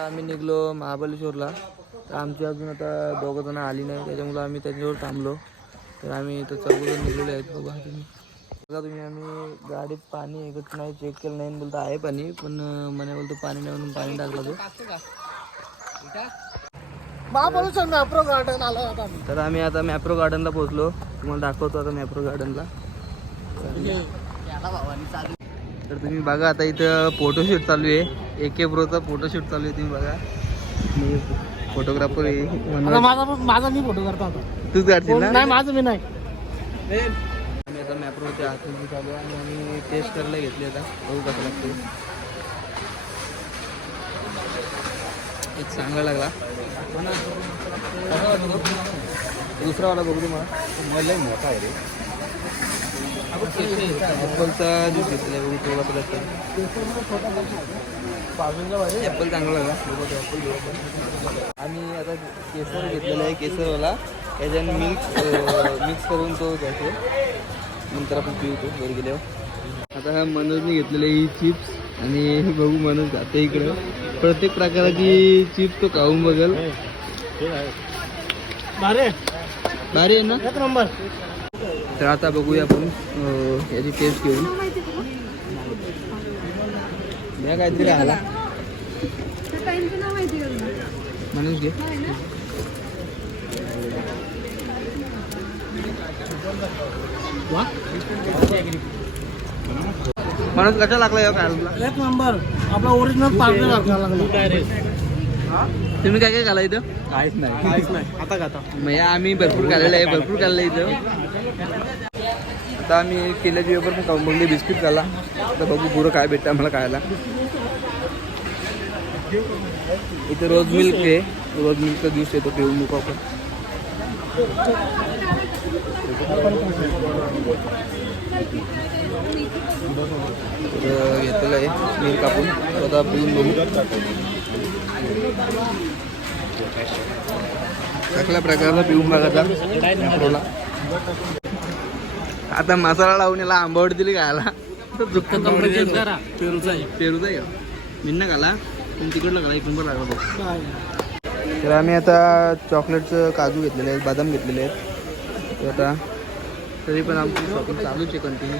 आता आम्ही निघलो महाबळेश्वरला. तर आमची अजून आता दोघं जण आली नाही. त्याच्यामुळे आम्ही त्यांच्यावर थांबलो. तर आम्ही इथं चौघजण निघलेले आहेत. बघा तुम्ही. बघा तुम्ही आम्ही गाडीत पाणी एकच नाही चेक केलं नाही. बोलतो आहे पाणी पण म्हणे बोलतो पाणी नाही म्हणून पाणी टाकलं तो. महाबळेश्वर मॅप्रो गार्डन आला होता आम्ही. तर आम्ही आता मॅप्रो गार्डनला पोहोचलो. तुम्हाला दाखवतो आता मॅप्रो गार्डनला. तर तुम्ही बघा आता इथं फोटोशूट चालू आहे. ए के ब्रोचा फोटोशूट चालू आहे तुम्ही बघा. मी फोटोग्राफर आहे माझा माझा मी फोटो करतो आता. तूच काढशील नाही माझं मी नाही. आम्ही आता चालू आहे आणि आम्ही टेस्ट करायला घेतली आता. बघू कसं लागते एक चांगला लागला. दुसरा वाला बघू तुम्हाला. मला मोठा आहे रे. ॲपलचा ज्यूस घेतला कसं लागतं ॲपल चांगला लागला ॲपल घेऊ आपण आम्ही आता केसर घेतलेला आहे केसरवाला. त्याच्यानं मिक्स मिक्स करून तो घ्यायचो. नंतर आपण पिऊ तो घरी गेल्यावर. आता हा मनोजने घेतलेले ही चिप्स आणि हे बघू मनोज जाते इकडं. प्रत्येक प्रकाराची चिप्स तो खाऊन बघल. भारी आहे ना? एक नंबर. तर आता बघूया आपण याची टेस्ट घेऊन. या काहीतरी आला. ताईंचं नाव माहिती आहे का? मनोज घे. नाही ना? मनोज कशा लागला या खायला? एक नंबर. आपला ओरिजिनल पार्टनर लागला. तुम्ही काय काय खाला इथं? काहीच नाही. काहीच नाही. आता खाता. मग या आम्ही भरपूर खाल्लेलं आहे भरपूर खाल्लं इथं. आता आम्ही केल्याची वेपर पण खाऊन बघली बिस्किट झाला तर बघू पुरं काय भेटतं आम्हाला खायला. इथे रोज मिल्क आहे. रोज मिल्कचा ज्यूस येतो पिऊन नको आपण. तर घेतलेलं आहे मिल्क आपण स्वतः पिऊन बघू. चांगल्या प्रकारचा पिऊन बघायचा. मॅप्रोला. आता मसाला लावून याला आंबवड दिली खायला. पेरूचा पेरूचा आहे खाला. पण तिकडला खाला इकडून पण लागला बघ. तर आम्ही आता चॉकलेटचं काजू घेतलेले आहेत बदाम घेतलेले आहेत. तर आता तरी पण आमची शॉपिंग चालूच आहे कंटिन्यू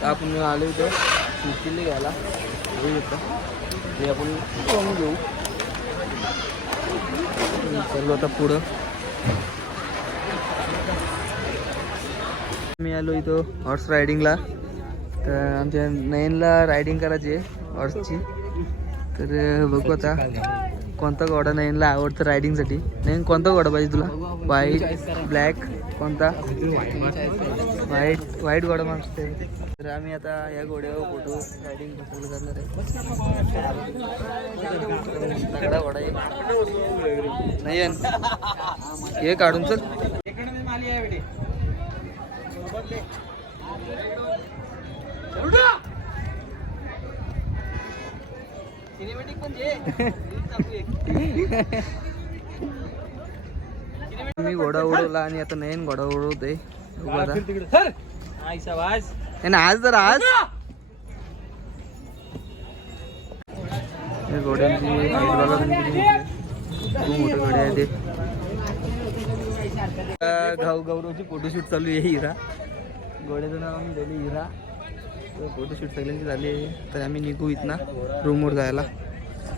तर आपण आलो इथं चिल्ली घ्यायला. आपण घेऊ. चालू आता पुढं. आलो इथं हॉर्स रायडिंगला तर आमच्या नयनला रायडिंग करायची आहे हॉर्सची तर बघू आता कोणता घोडा नयनला आवडतं रायडिंगसाठी नयन कोणता घोडा पाहिजे तुला? व्हाईट ब्लॅक कोणता? व्हाईट व्हाईट घोडा मागते तर आम्ही आता या घोड्यावर फोटो रायडिंग करणार आहे. तगडा घोडा नयन हे काढून चल. मी घोडा उडवला आणि आता नयन घोडा ना आज जर आज. हे घोड्यांची. खूप मोठे घोडे आहे ते गाव गौरवची फोटोशूट चालू आहे हिरा गोड्याचं नाव आम्ही झाले हिरा तर फोटोशूट सगळ्यांची झाली आहे. तर आम्ही निघू इथनं रूमवर जायला.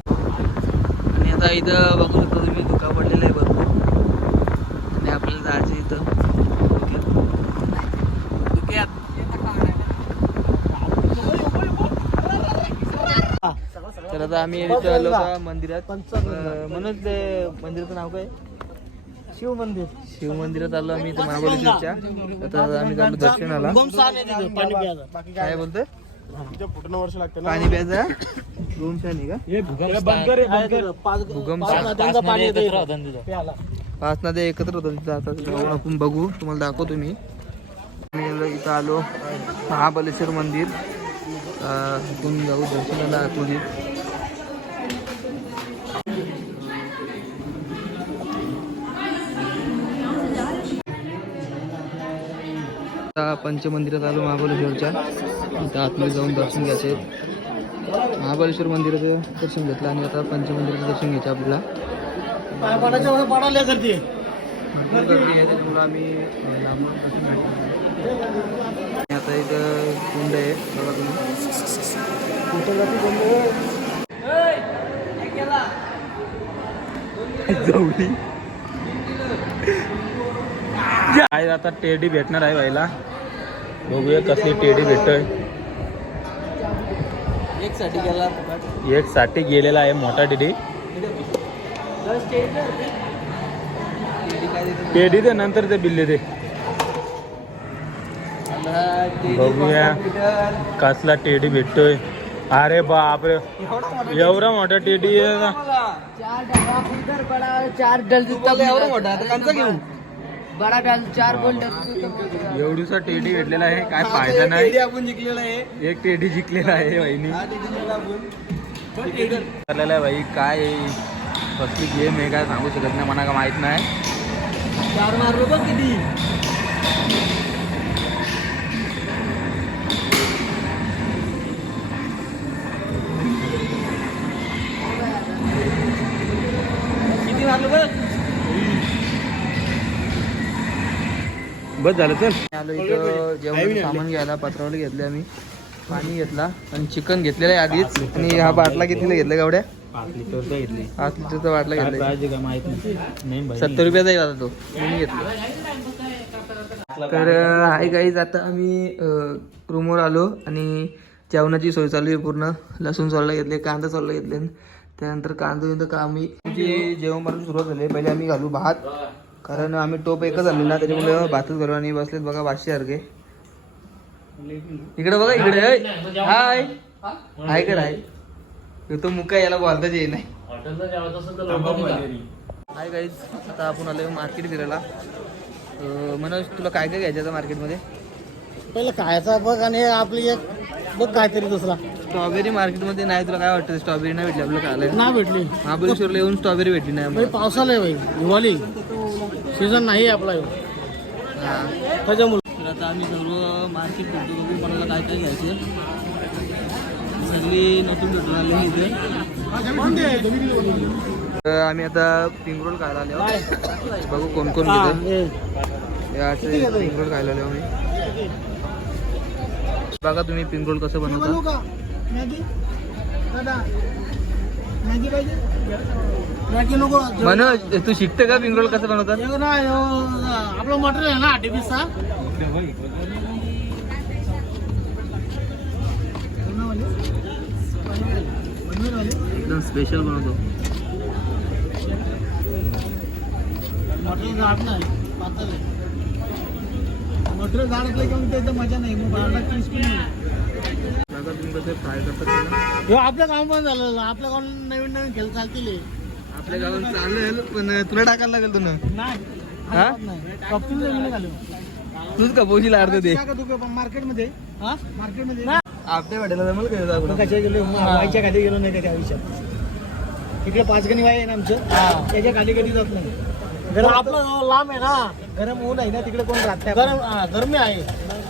आणि आता इथं बघू शकता तुम्ही धुका पडलेला आहे भरपूर. आणि आपल्याला जायचं इथं. धुक्यात. तर आता आम्ही आलो का मंदिरात? अं, म्हणून ते मंदिराचं नाव काय? शिव मंदिर शिव मंदिरात आलो आम्ही इथं महाबळेश्वरच्या. आता आम्ही झालो दर्शनाला पाणी प्यायचं काय बोलतोय? फुटणं वर्ष लागतं पाणी प्यायचं? रूम छान आहे का? प्यायला. पाच नद्या एकत्र होतात तिथं. आता जाऊन आपण बघू. तुम्हाला दाखवतो मी. आम्ही इथं आलो. महाबलेश्वर मंदिर. अं, इथून जाऊ दर्शनाला आतमध्ये. आता पंचमंदिरात आलो महाबलेश्वरच्या इथं आतमध्ये जाऊन दर्शन घ्यायचे. आहेत महाबळेश्वर मंदिराचं दर्शन घेतलं आणि आता पंचमंदिराचं दर्शन घ्यायचं आपल्याला. पाय आम्ही दर्शन आणि आता इथं कुंड आहे. बघा तुम्ही. जवळी आज आता टेडी भेटणार आहे व्हायला बघूया कसली टेडी भेटतोय. एक साठी गेला एक साठी गेलेला आहे मोठा टेडी. टेडी दे नंतर ते बिल्ले दे. बघूया कसला टेडी भेटतोय. अरे बापरे. एवढा मोठा टेडी. आहे ना. चार डल एवढा मोठा आता कंचा घेऊ बड़ा डल चार बोल. डल एवढूसा टेडी भेटलेला आहे काय फायदा नाही. आपण जिंकलेला आहे. एक टेडी जिंकलेला आहे वहिनी. हा चाललेला आहे भाई काय? कसली गेम आहे काय सांगू शकत नाही मला का माहीत नाही. चार मारलो बघ किती. किती मारलो बघ. बस झालं चल. आलो इथं सामान घ्यायला पत्रावलं घेतले आम्ही. पाणी घेतला आणि चिकन घेतलेलं आहे आधीच. आणि हा बाटला कितीला घेतला गावड्या? पाच लिटर घेतली. पाच लिटरचा बाटला घेतला. माहीत नाही. सत्तर रुपयाचा आहे आता तो. मी घेतला. तर हाय गाईज आता आम्ही रूमवर आलो आणि जेवणाची सोय चालू आहे पूर्ण. लसूण सोलला घेतले कांदा सोलला घेतले. त्यानंतर कांदा बिंदा का आम्ही जे जेवण बनवायला सुरुवात झाली. पहिले आम्ही घालू भात. कारण आम्ही टोप एकच आणली ना त्याच्यामुळे भातच घालू आणि बसलेत बघा पाचशे सारखे. इकडे बघा इकडे. हाय. हाय कर हाय तो मुका याला बोलताच येई नाही. हाय गाईज आता आपण आलोय मार्केट फिरायला. मनोज तुला काय काय घ्यायचं मार्केटमध्ये पहिलं खायचा बघ आणि आपली एक बघ काहीतरी दुसरा. स्ट्रॉबेरी मार्केटमध्ये नाही तुला काय वाटतं? स्ट्रॉबेरी नाही भेटली आपल्याला खायला? ना भेटली. महाबळेश्वरला येऊन स्ट्रॉबेरी भेटली नाही. पावसाला आहे दिवाळी. सीझन नाही आपला ह्यो. हा. त्याच्यामुळे तर आता आम्ही सर्व मार्केट फिरतो बघू कोणाला काय काय घ्यायचं सगळी नटून भेटून आले इथे तर आम्ही आता पिंक रोल खायला आलो. बघू कोण कोण घेतो हे. या पिंक रोल खायला आलो आम्ही बघा तुम्ही पिंक रोल कसं बनवता मॅगी पाहिजे मनोज तू शिकते का पिंक रोल कसं बनवतात? आपलं मटेरियल आहे ना आर्टिफिसचा एकदम स्पेशल बनवतो. मटेरियल झाड नाही पातळ मटेरियल झाड असलं की मग त्याचं मजा नाही मग बाहेरला क्रिस्पी नाही. आपलं काम पण झालं आपल्या गावाला नवीन नवीन खेळ चालतील. आपल्या गावात चालेल पण तुला टाकायला लागेल तुला हा? तूच का पोशील अर्ध दे? मार्केटमध्ये. मार्केटमध्ये. आपल्या वाटेला जमल का गेलो? मग वाईच्या खाली गेलो नाही त्या आयुष्यात? इकडे पाच गणी वाई आहे ना आमचं. त्याच्याखाली कधी जात नाही. गरम आपलं लांब आहे ना. गरम ऊन आहे ना तिकडे कोण राहत नाही गरम गरमी आहे.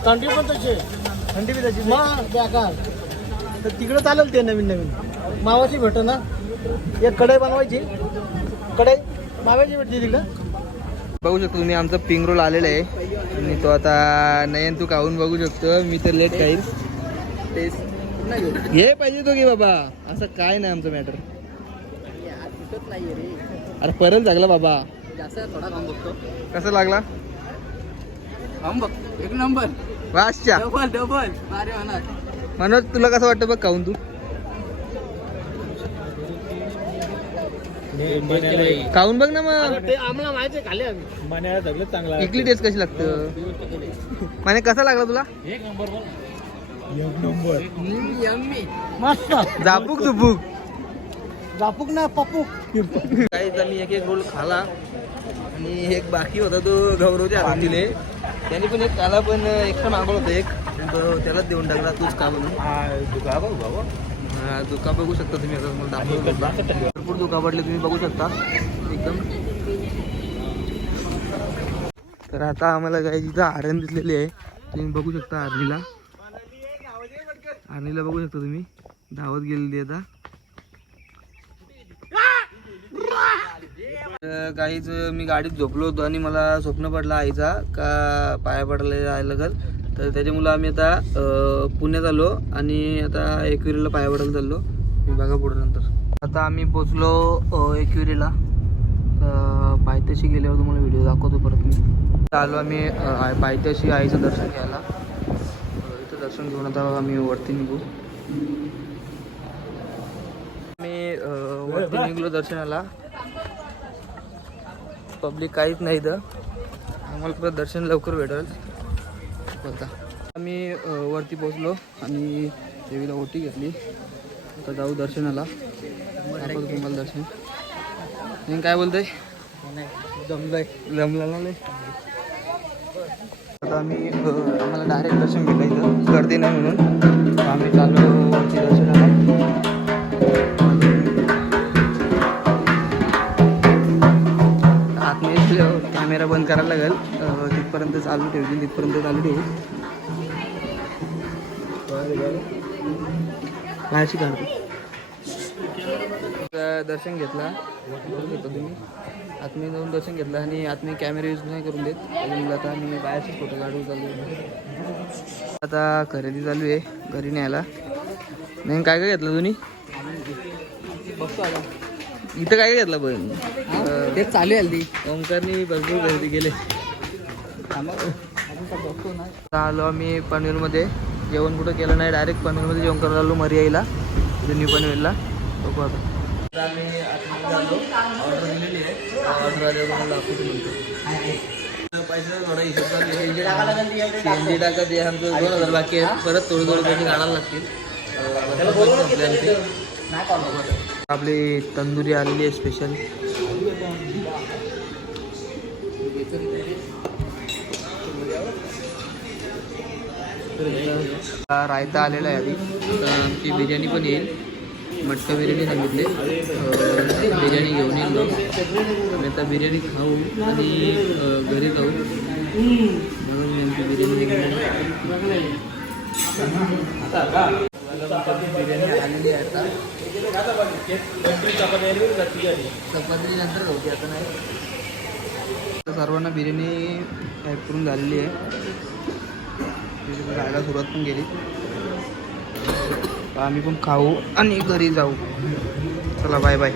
थंडी पण तशी. थंडी बी तशी मग तर तिकडे चालेल ते नवीन नवीन मावाची भेट ना. एक कढई बनवायची. कढई मावाची भेटते तिकडं. बघू शकतो तुम्ही आमचा पिंक रोल आलेला आहे. आणि तो आता नयन तू खाऊन बघू शकतो. मी तर लेट खाईल टेस्ट घे पाहिजे तो घे बाबा. असं काय नाही आमचं मॅटर अरे परत लागला बाबा. कसा लागला? एक नंबर वासच्या डबल डबल मनोज तुला कसं वाटतं बघ खाऊन तू? खाऊन बघ ना मग. आम्हाला माहिती खाली सगळं चांगला इकली टेस्ट कशी लागतं? माने कसा लागला तुला? यम्मी. मस्त. झापूक झुपूक जापूक ना पप्पूक. काहीच आम्ही एक एक रोल खाला. आणि एक बाकी होता तो गौरवच्या हातात दिले त्याने पण एक खाला पण एक्स्ट्रा मागवला होता एक. पण तो त्यालाच देऊन टाकला तूच का म्हणून. दुका बघू शकता तुम्ही आता? तुम्हाला दाखवतो. भरपूर दुका पडले तुम्ही बघू शकता. एकदम. तर आता आम्हाला काय तिथं आरण दिसलेली आहे. तुम्ही बघू शकता आरणीला. आरणीला बघू शकता तुम्ही. धावत गेलेली आता. काहीच मी गाडीत झोपलो होतो आणि मला स्वप्न पडला आईचा का पाया पडला जायला लागल तर त्याच्यामुळं आम्ही आता पुण्यात आलो आणि आता एकविरीला पाया चाललो. मी बघा पुढे नंतर. आता आम्ही पोचलो अं, एकविरीला. तर पायथ्याशी गेल्यावर तुम्हाला व्हिडिओ दाखवतो परत मी. आलो आम्ही पायथ्याशी आईचं दर्शन घ्यायला. इथं दर्शन घेऊन आता आम्ही वरती निघू. आम्ही वरती निघलो दर्शनाला. पब्लिक काहीच नाही इथं. आम्हाला परत दर्शन लवकर भेटेल. बघा आम्ही वरती पोचलो आणि देवीला ओटी घेतली. आता जाऊ दर्शनाला. तुम्हाला दर्शन. नाही काय बोलतोय? जमलंय. जमलं ना आता आम्ही आम्हाला डायरेक्ट दर्शन भेटायचं गर्दी नाही म्हणून. आम्ही चाललो वरती दर्शनाला कॅमेरा बंद करायला लागेल. तिथपर्यंत चालू ठेवतील तिथपर्यंत चालू ठेवू बाहेरशी काढतो आता दर्शन घेतला. घेतो तुम्ही. आतमध्ये जाऊन दर्शन घेतलं आणि आतमध्ये कॅमेरा यूज नाही करून देत. त्याच्यामुळे आता आम्ही बाहेरचे फोटो काढू चालू आहे. आता खरेदी चालू आहे. घरी न्यायला. नाही काय काय घेतलं तुम्ही? इथं काय घेतलं पण? तेच चालू हल्दी ओंकारनी भरपूर केले. आता आलो आम्ही पनवेलमध्ये. जेवण कुठं केलं नाही डायरेक्ट पनवेलमध्ये जेवण करायला आलो मरियाईला. तिथे न्यू पनवेलला. बघू आता. आता आम्ही आतमध्ये आलो. ऑर्डर दिलेली आहे. ऑर्डर आल्यावर तुम्हाला दाखवतो नंतर. पैसा थोडा हिशोब टाका ते आमचं दोन हजार बाकी आहेत. परत थोडे थोडे काढायला लागतील. आपली तंदुरी आलेली आहे स्पेशल रायता आलेला आहे आधी. तर आमची बिर्याणी पण येईल. मटका बिर्याणी सांगितले. बिर्याणी घेऊन येईल लोक आम्ही आता बिर्याणी खाऊ आणि घरी जाऊ. म्हणून मी आमची बिर्याणी घेऊन बिर्याणी आलेली आहे आता होती आता नाही. आता सर्वांना बिर्याणी पॅक करून झालेली आहे. खायला सुरुवात पण केली. आम्ही पण खाऊ आणि घरी जाऊ. चला बाय बाय